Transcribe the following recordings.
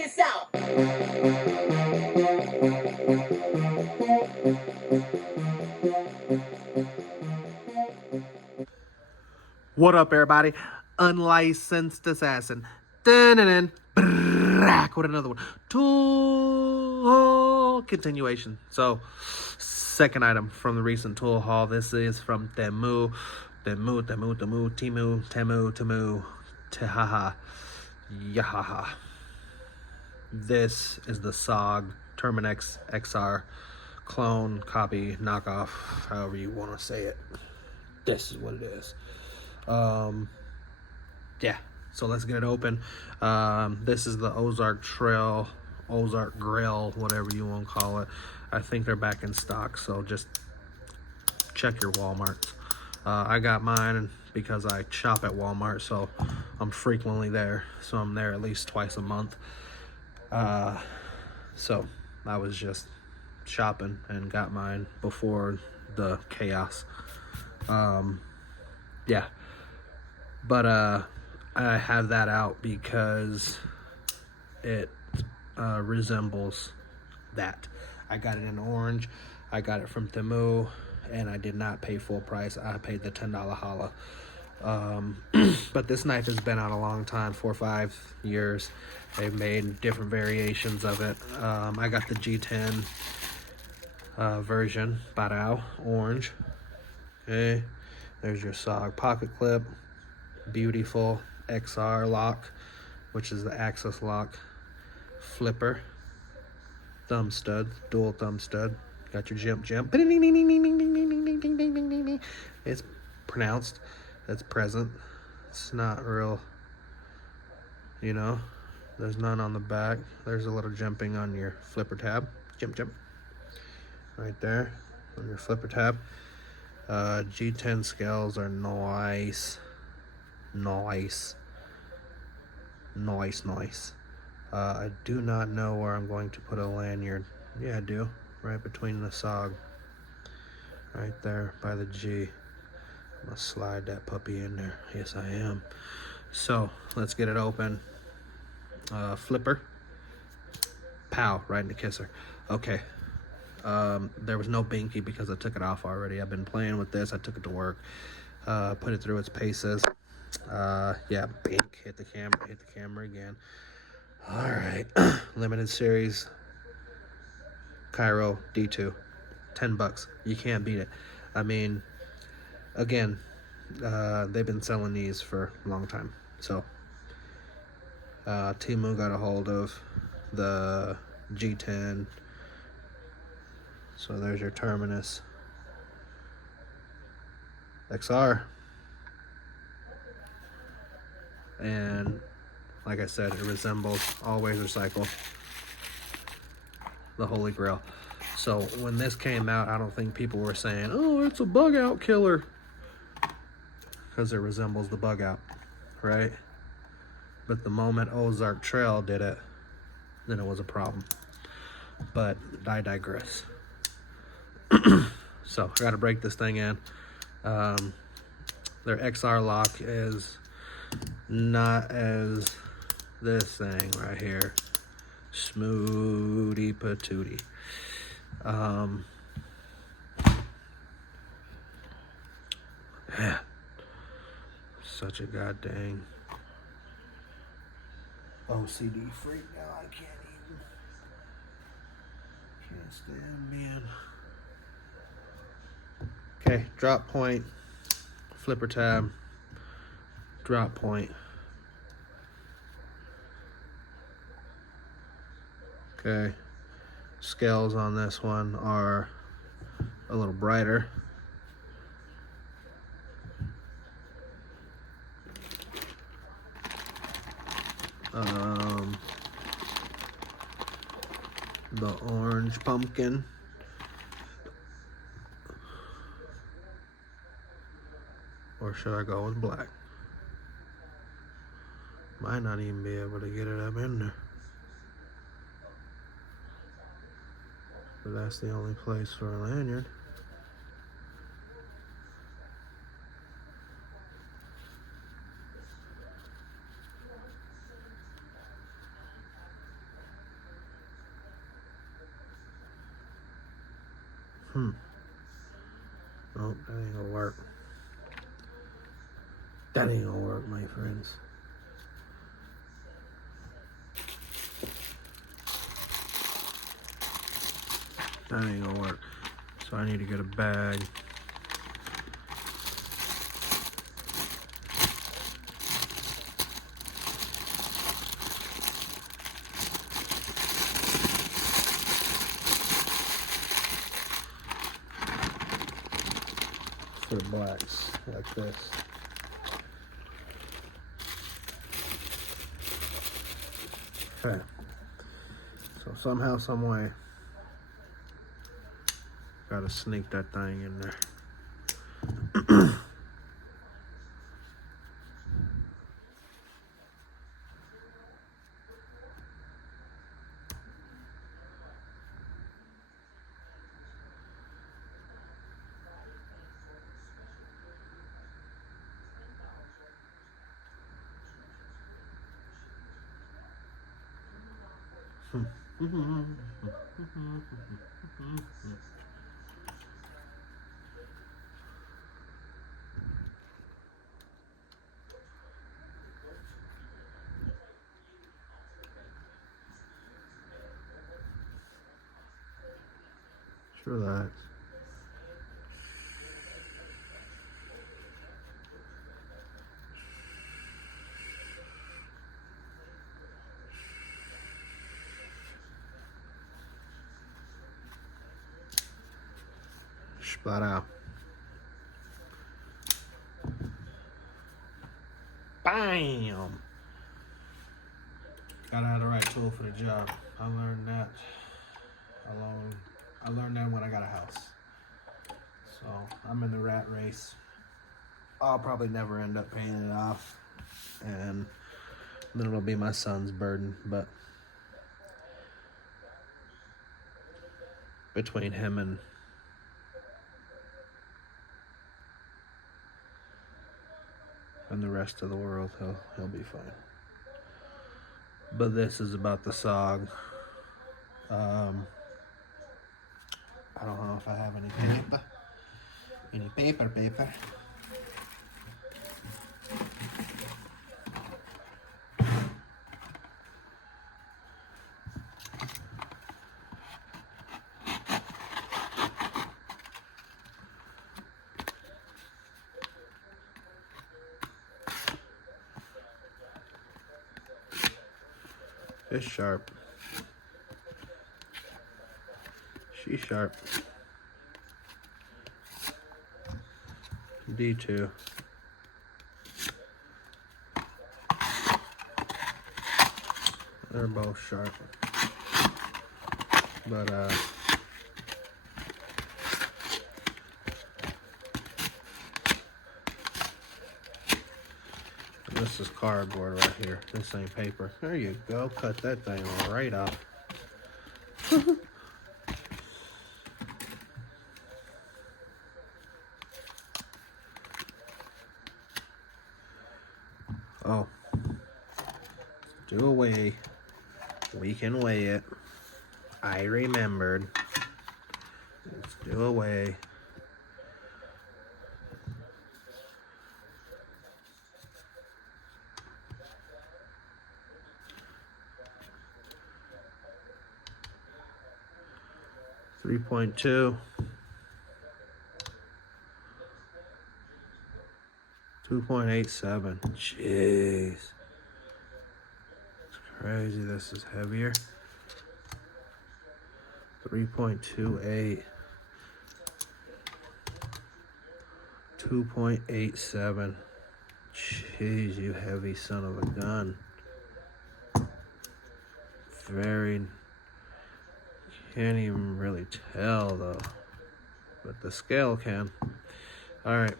this out. What up, everybody? Unlicensed Assassin. Dun-dun-dun. Brack with another one. Tool continuation. So, second item from the recent tool haul. This is from Temu. Temu. Tehaha. Yahaha. This is the SOG Terminex XR clone, copy, knockoff, however you want to say it. This is what it is. Yeah, so let's get it open. This is the Ozark Trail, Ozark Grill, whatever you want to call it. I think they're back in stock, so just check your Walmarts. I got mine because I shop at Walmart, so I'm frequently there. So I'm there at least twice a month. So I was just shopping and got mine before the chaos. Yeah. But I have that out because it resembles that. I got it in orange. I got it from Temu, and I did not pay full price. I paid the $10 holla. But this knife has been out a long time, 4 or 5 years. They've made different variations of it. I got the G10 version, Barao, orange. Okay, there's your SOG pocket clip. Beautiful XR lock, which is the axis lock. Flipper. Thumb stud, dual thumb stud. Got your jump. It's pronounced. It's present. It's not real, there's none on the back. There's a little jumping on your flipper tab. Jump. Right there on your flipper tab. G10 scales are nice. I do not know where I'm going to put a lanyard. Yeah, I do. Right between the SOG. Right there by the G. I'm going to slide that puppy in there. Yes, I am. So, let's get it open. Flipper. Pow, right in the kisser. Okay. There was no binky because I took it off already. I've been playing with this. I took it to work. Put it through its paces. Yeah, bink. Hit the camera again. All right. Limited series Cairo D2. $10. You can't beat it. I mean, again, they've been selling these for a long time. So, Temu got a hold of the G10. So there's your Terminus XR. And like I said, it resembles Always Recycle, the Holy Grail. So when this came out, I don't think people were saying, oh, it's a bug out killer, because it resembles the bug out, right? But the moment Ozark Trail did it, then it was a problem. But I digress. So I got to break this thing in. Their XR lock is not as this thing right here. Smoody patootie. Yeah. Such a goddamn OCD freak now. I can't stand being. Okay, drop point, flipper tab, drop point. Okay, scales on this one are a little brighter. The orange pumpkin. Or should I go with black? Might not even be able to get it up in there. But that's the only place for a lanyard. Hmm. Nope, that ain't gonna work. That ain't gonna work, my friends. That ain't gonna work. So I need to get a bag. For the blacks, like this. Okay. So somehow, some way, gotta sneak that thing in there. Relax. Splat out. Bam! Gotta have the right tool for the job. I learned that alone. I learned that when I got a house. So I'm in the rat race. I'll probably never end up paying it off, and then it'll be my son's burden. But between him and the rest of the world, he'll be fine. But this is about the SOG. I don't know if I have any paper. Any paper. It's sharp. She's sharp. D2. They're both sharp. But this is cardboard right here. This ain't paper. There you go. Cut that thing right off. Oh. Do away. We can weigh it. I remembered. Let's do away. .2. 2.87. Jeez. It's crazy. This is heavier. 3.28. 2.87. Jeez, you heavy son of a gun. Very. Can't even really tell though. But the scale can. Alright.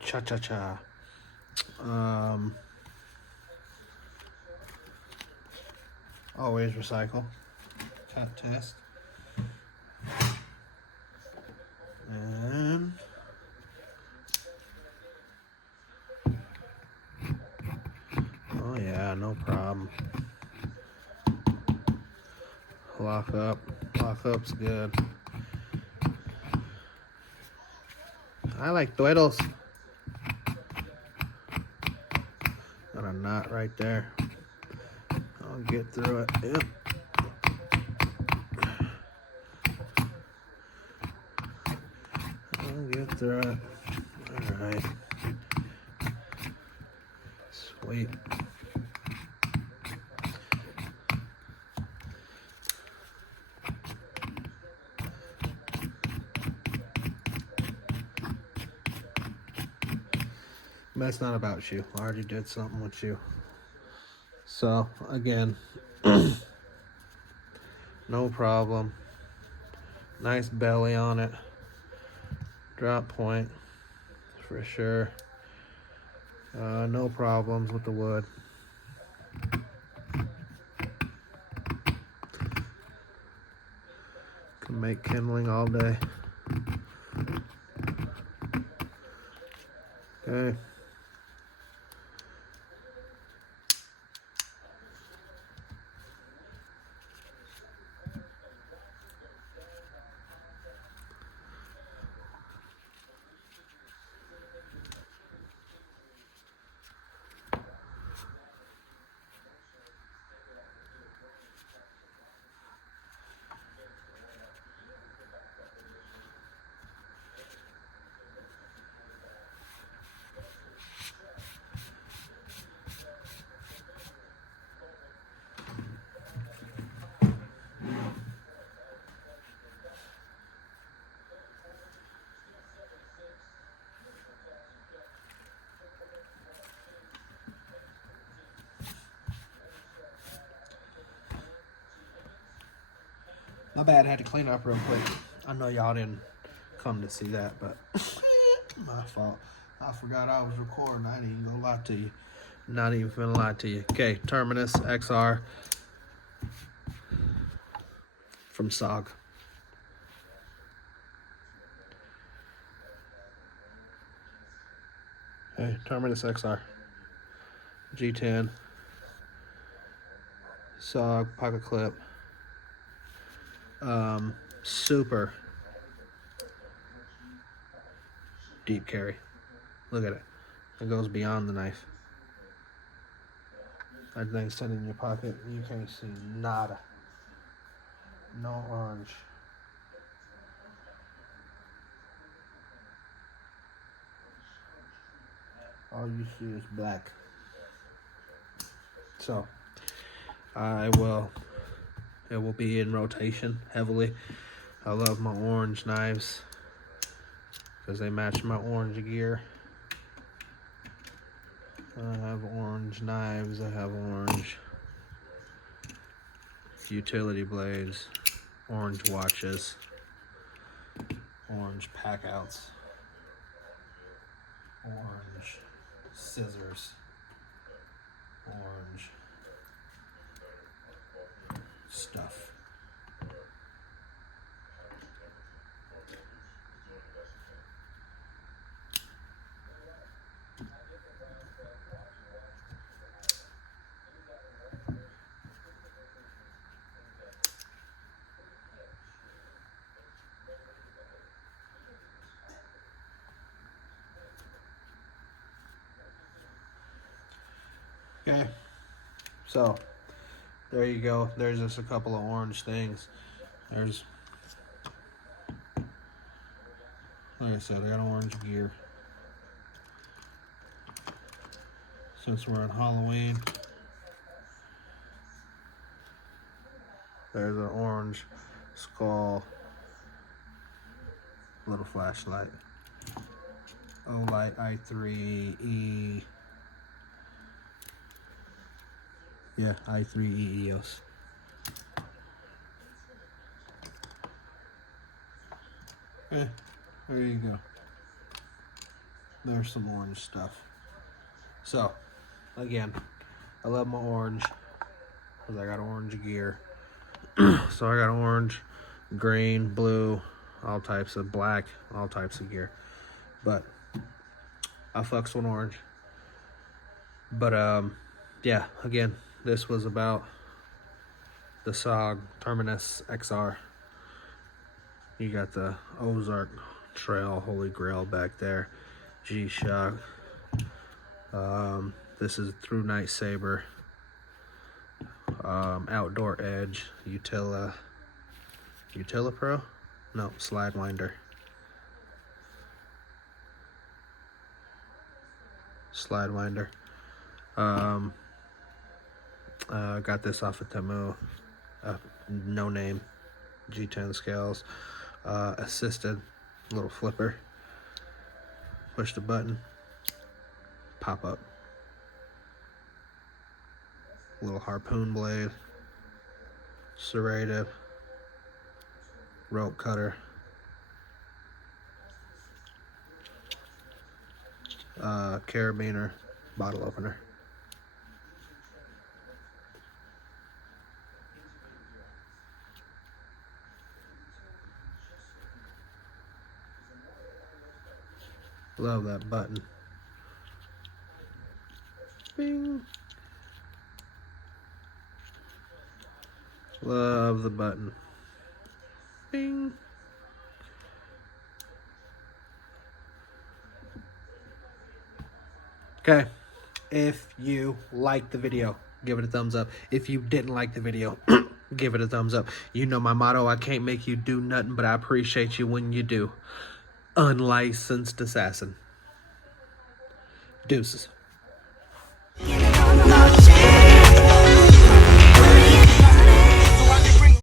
Cha-cha-cha. Always recycle. Test. And oh yeah, no problem. Lock up. Lock up's good. I like Duetos. Got a knot right there. I'll get through it. Yep. I'll get through it. Alright. Sweet. But it's not about you. I already did something with you. So, again, no problem. Nice belly on it. Drop point, for sure. No problems with the wood. Can make kindling all day. Okay. My bad, I had to clean up real quick. I know y'all didn't come to see that, but my fault. I forgot I was recording. I ain't even gonna lie to you. Not even gonna lie to you. Okay, Terminus XR from SOG. Hey, Terminus XR. G10. SOG pocket clip. Super deep carry. Look at it. It goes beyond the knife. That thing's sitting in your pocket. You can't see nada. No orange. All you see is black. So, it will be in rotation heavily. I love my orange knives because they match my orange gear. I have orange knives, I have orange utility blades, orange watches, orange pack outs, orange scissors, orange stuff. Okay, so there you go. There's just a couple of orange things. There's, like I said, I got orange gear. Since we're on Halloween, there's an orange skull little flashlight. Olight i3E. Yeah, i3E EOS. Okay, there you go. There's some orange stuff. So, again, I love my orange because I got orange gear. So I got orange, green, blue, all types of black, all types of gear. But I fucks with orange. But yeah, again, this was about the SOG Terminus XR. You got the Ozark Trail Holy Grail back there, G-Shock. This is Through Night Saber, Outdoor Edge, Utila Pro? No, Slidewinder. Got this off of Temu. No name. G10 scales. Assisted little flipper. Push the button. Pop up. Little harpoon blade. Serrated. Rope cutter. Carabiner. Bottle opener. Love that button. Bing. Love the button. Bing. Okay. If you liked the video, give it a thumbs up. If you didn't like the video, give it a thumbs up. You know my motto, I can't make you do nothing, but I appreciate you when you do. Unlicensed Assassin. Deuces.